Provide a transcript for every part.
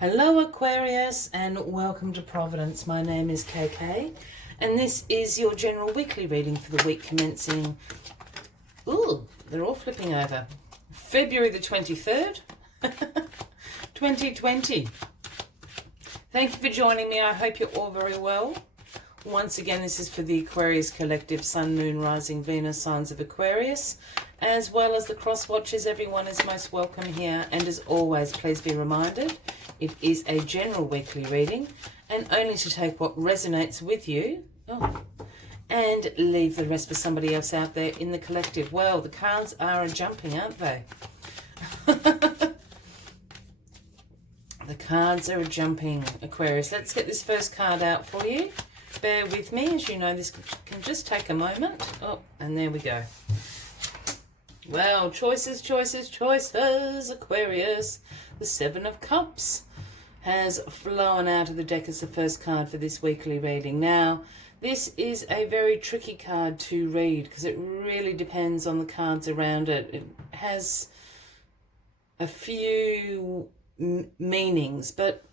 Hello Aquarius and welcome to Providence. My name is KK and this is your general weekly reading for the week commencing, they're all flipping over, February the 23rd, 2020. Thank you for joining me. I hope you're all very well. Once again, this is for the Aquarius Collective, Sun, Moon, Rising, Venus, signs of Aquarius, as well as the cross watchers. Everyone is most welcome here. And as always, please be reminded, it is a general weekly reading and only to take what resonates with you and leave the rest for somebody else out there in the collective. Well, the cards are jumping, aren't they? The cards are jumping, Aquarius. Let's get this first card out for you. Bear with me, as you know, this can just take a moment. Oh, and there we go. Well, choices, choices, choices, Aquarius. The Seven of Cups has flown out of the deck as the first card for this weekly reading. Now, this is a very tricky card to read because it really depends on the cards around it. It has a few meanings, but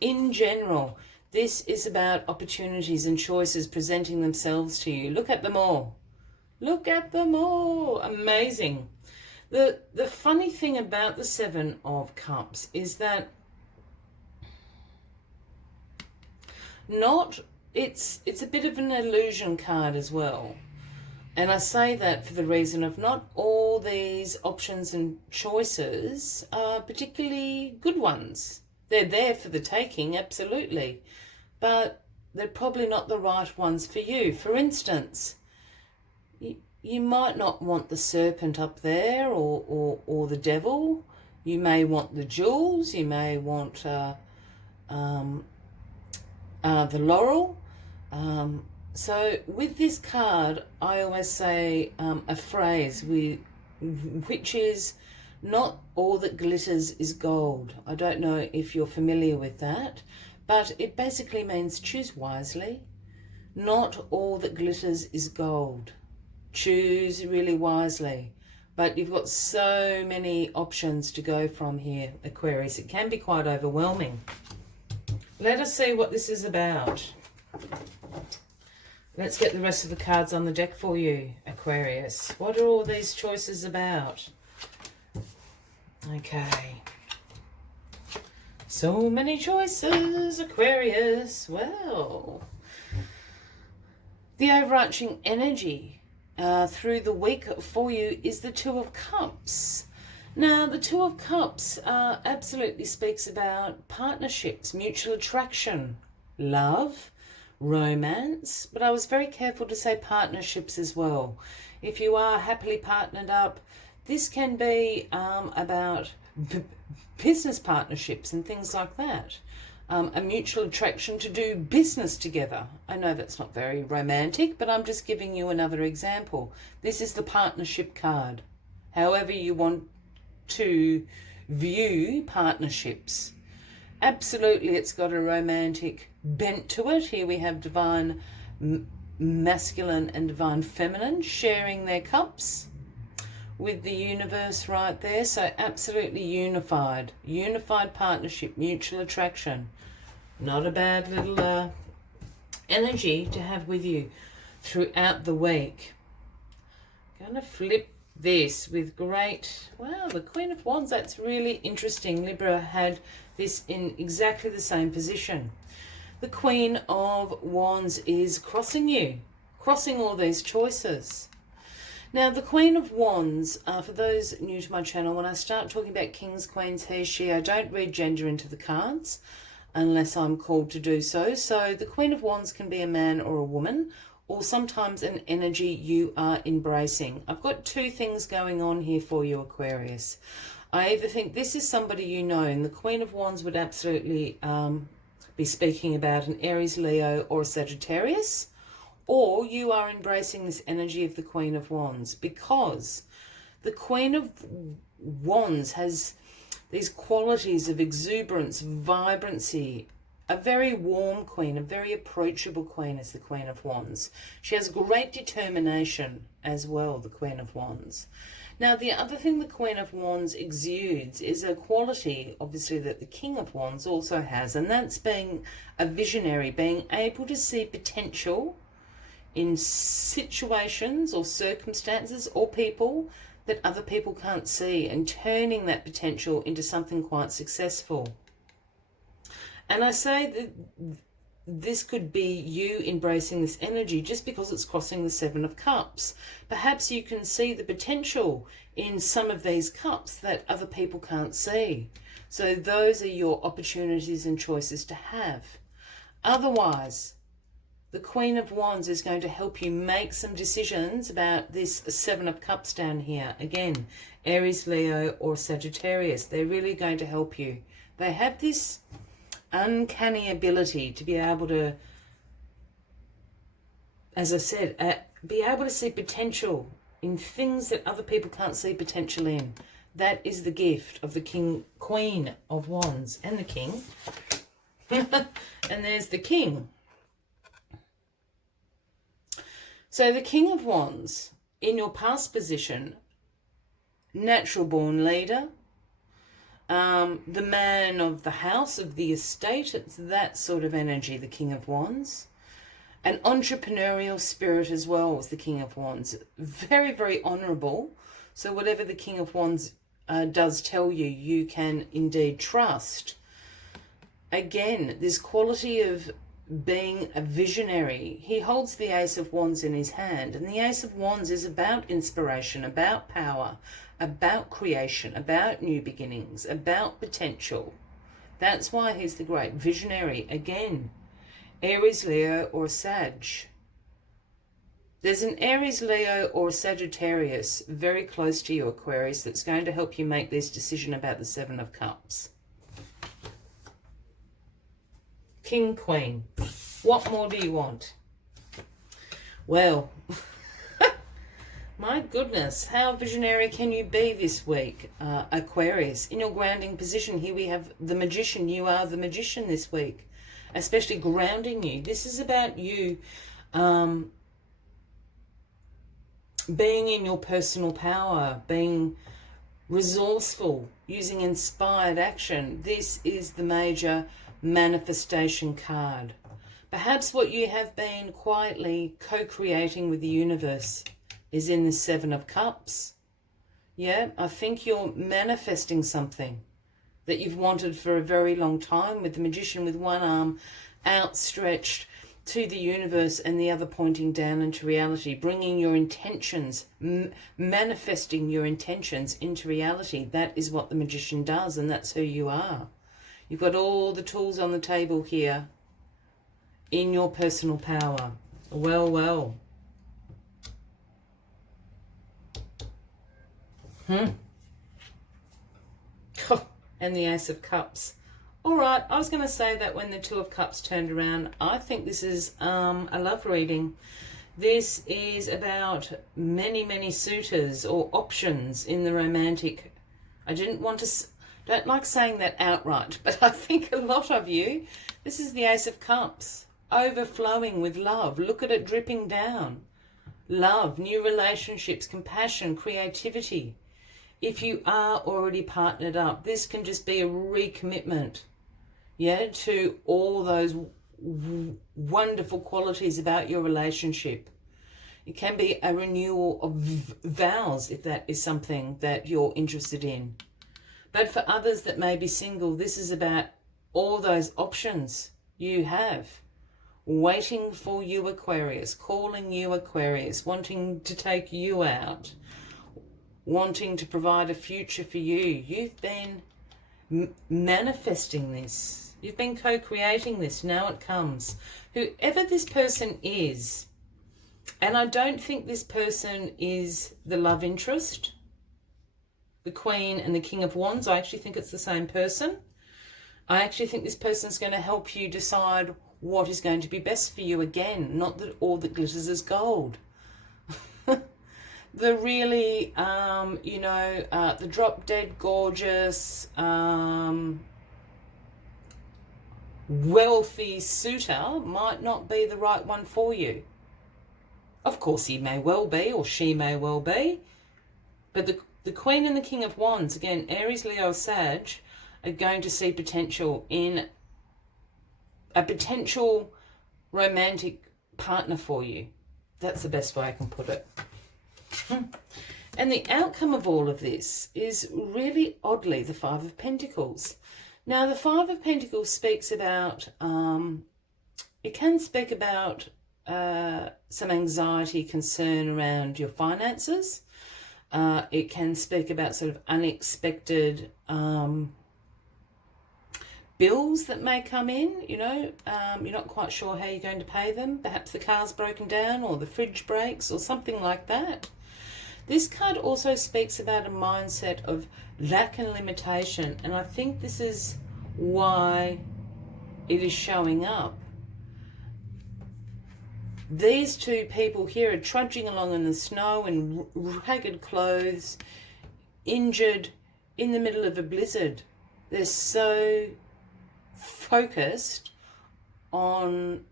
in general, this is about opportunities and choices presenting themselves to you. Look at them all. Look at them all. Amazing. The funny thing about the Seven of Cups is that it's a bit of an illusion card as well. And I say that for the reason of not all these options and choices are particularly good ones. They're there for the taking, absolutely. But they're probably not the right ones for you. For instance, you might not want the serpent up there or the devil. You may want the jewels. You may want the laurel. So with this card, I always say a phrase which is, not all that glitters is gold. I don't know if you're familiar with that, but it basically means choose wisely. Not all that glitters is gold. Choose really wisely. But you've got so many options to go from here, Aquarius. It can be quite overwhelming. Let us see what this is about. Let's get the rest of the cards on the deck for you, Aquarius. What are all these choices about? Okay. So many choices, Aquarius. Well, the overarching energy through the week for you is the Two of Cups. Now, the Two of Cups absolutely speaks about partnerships, mutual attraction, love, romance, but I was very careful to say partnerships as well. If you are happily partnered up, this can be about business partnerships and things like that. A mutual attraction to do business together. I know that's not very romantic, but I'm just giving you another example. This is the partnership card. However you want to view partnerships. Absolutely, it's got a romantic bent to it. Here we have divine masculine and divine feminine sharing their cups with the universe right there. So absolutely unified partnership, mutual attraction. Not a bad little energy to have with you throughout the week. Going to flip this with great, wow, the Queen of Wands. That's really interesting. Libra had this in exactly the same position. The Queen of Wands is crossing you, crossing all these choices. Now, the Queen of Wands, for those new to my channel, when I start talking about kings, queens, he, she, I don't read gender into the cards unless I'm called to do so. So the Queen of Wands can be a man or a woman, or sometimes an energy you are embracing. I've got two things going on here for you, Aquarius. I either think this is somebody you know, and the Queen of Wands would absolutely be speaking about an Aries, Leo, or a Sagittarius, or you are embracing this energy of the Queen of Wands, because the Queen of Wands has these qualities of exuberance, vibrancy, a very warm queen, a very approachable queen is the Queen of Wands. She has great determination as well, the Queen of Wands. Now, the other thing the Queen of Wands exudes is a quality, obviously, that the King of Wands also has, and that's being a visionary, being able to see potential in situations or circumstances or people that other people can't see, and turning that potential into something quite successful. And I say that this could be you embracing this energy just because it's crossing the Seven of Cups. Perhaps you can see the potential in some of these cups that other people can't see. So those are your opportunities and choices to have. Otherwise, the Queen of Wands is going to help you make some decisions about this Seven of Cups down here. Again, Aries, Leo, or Sagittarius. They're really going to help you. They have this uncanny ability to be able to, as I said, be able to see potential in things that other people can't see potential in. That is the gift of the Queen of Wands and the King. And there's the King. So the King of Wands, in your past position, natural born leader, the man of the house, of the estate, it's that sort of energy, the King of Wands. An entrepreneurial spirit as well as the King of Wands. Very, very honourable. So whatever the King of Wands does tell you, you can indeed trust. Again, this quality of being a visionary. He holds the Ace of Wands in his hand, and the Ace of Wands is about inspiration, about power, about creation, about new beginnings, about potential. That's why he's the great visionary. Again, Aries, Leo, or Sag. There's an Aries, Leo, or Sagittarius very close to you, Aquarius, that's going to help you make this decision about the Seven of Cups. King, Queen. What more do you want? Well, my goodness, how visionary can you be this week, Aquarius? In your grounding position, here we have the Magician. You are the Magician this week, especially grounding you. This is about you being in your personal power, being resourceful, using inspired action. This is the major manifestation card. Perhaps what you have been quietly co-creating with the universe is in the Seven of Cups. Yeah, I think you're manifesting something that you've wanted for a very long time, with the Magician with one arm outstretched to the universe and the other pointing down into reality, bringing your intentions, manifesting your intentions into reality. That is what the Magician does, and that's who you are. You've got all the tools on the table here in your personal power. Well, well. And the Ace of Cups. All right, I was going to say that when the Two of Cups turned around. I think this is a love reading. This is about many, many suitors or options in the romantic. I don't like saying that outright, but I think a lot of you, this is the Ace of Cups, overflowing with love. Look at it dripping down. Love, new relationships, compassion, creativity. If you are already partnered up, this can just be a recommitment, yeah, to all those wonderful qualities about your relationship. It can be a renewal of vows, if that is something that you're interested in. But for others that may be single, this is about all those options you have waiting for you, Aquarius, calling you, Aquarius, wanting to take you out, wanting to provide a future for you. You've been manifesting this. You've been co-creating this. Now it comes. Whoever this person is, and I don't think this person is the love interest, the Queen and the King of Wands. I actually think it's the same person. I actually think this person's going to help you decide what is going to be best for you. Again, not that all that glitters is gold. The really, the drop-dead gorgeous, wealthy suitor might not be the right one for you. Of course, he may well be, or she may well be. But the Queen and the King of Wands, again, Aries, Leo, Sag, are going to see potential in a potential romantic partner for you. That's the best way I can put it. And the outcome of all of this is really oddly the Five of Pentacles. Now, the Five of Pentacles speaks about, it can speak about some anxiety, concern around your finances. It can speak about sort of unexpected bills that may come in, you know, you're not quite sure how you're going to pay them. Perhaps the car's broken down or the fridge breaks or something like that. This card also speaks about a mindset of lack and limitation, and I think this is why it is showing up. These two people here are trudging along in the snow in ragged clothes, injured, in the middle of a blizzard. They're so focused on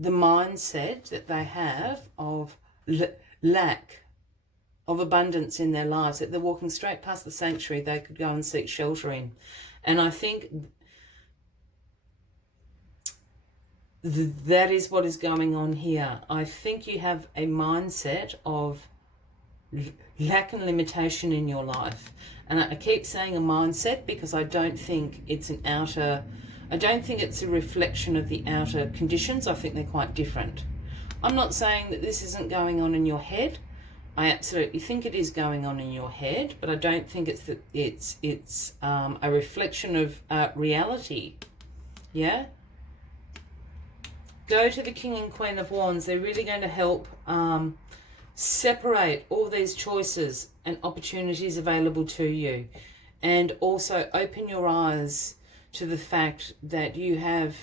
the mindset that they have of lack of abundance in their lives, that they're walking straight past the sanctuary they could go and seek shelter in. And I think that is what is going on here. I think you have a mindset of lack and limitation in your life. And I keep saying a mindset because I don't think it's an outer, I don't think it's a reflection of the outer conditions. I think they're quite different. I'm not saying that this isn't going on in your head. I absolutely think it is going on in your head, but I don't think it's a reflection of reality. Yeah? Go to the King and Queen of Wands. They're really going to help separate all these choices and opportunities available to you, and also open your eyes to the fact that you have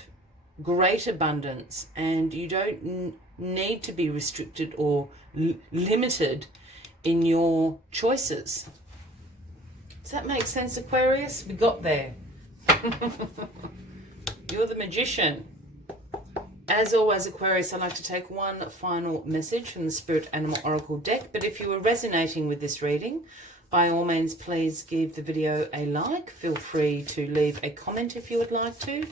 great abundance and you don't need to be restricted or limited in your choices. Does that make sense, Aquarius? We got there. You're the magician. As always, Aquarius, I'd like to take one final message from the Spirit Animal Oracle deck. But if you are resonating with this reading, by all means, please give the video a like. Feel free to leave a comment if you would like to.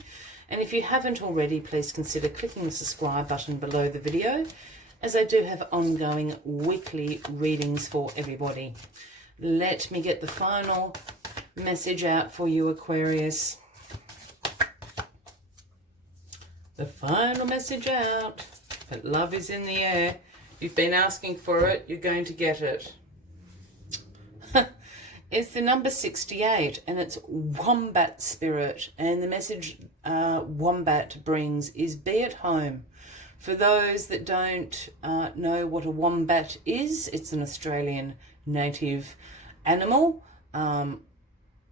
And if you haven't already, please consider clicking the subscribe button below the video, as I do have ongoing weekly readings for everybody. Let me get the final message out for you, Aquarius. The final message out. But love is in the air. You've been asking for it. You're going to get it. It's the number 68, and it's Wombat Spirit. And the message Wombat brings is be at home. For those that don't know what a wombat is, it's an Australian native animal.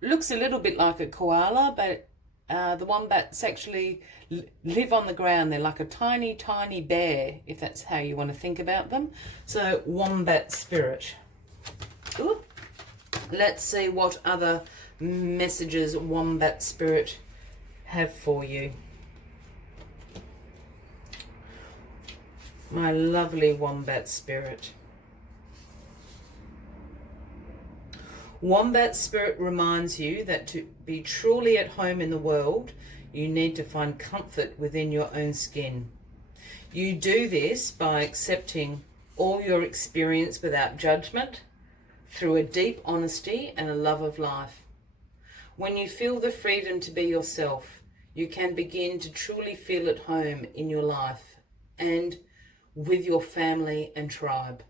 Looks a little bit like a koala, but the wombats actually live on the ground. They're like a tiny, tiny bear, if that's how you want to think about them. So, Wombat Spirit. Ooh. Let's see what other messages Wombat Spirit have for you. My lovely Wombat Spirit. Wombat Spirit reminds you that to be truly at home in the world, you need to find comfort within your own skin. You do this by accepting all your experience without judgment, through a deep honesty and a love of life. When you feel the freedom to be yourself, you can begin to truly feel at home in your life and with your family and tribe.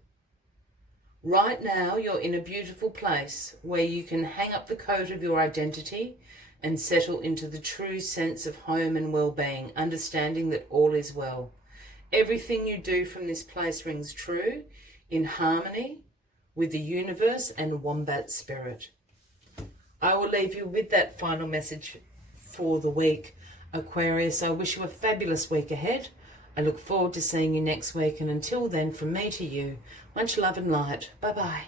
Right now, you're in a beautiful place where you can hang up the coat of your identity and settle into the true sense of home and well-being, understanding that all is well. Everything you do from this place rings true, in harmony with the universe and Wombat Spirit. I will leave you with that final message for the week, Aquarius. I wish you a fabulous week ahead. I look forward to seeing you next week, and until then, from me to you, much love and light. Bye-bye.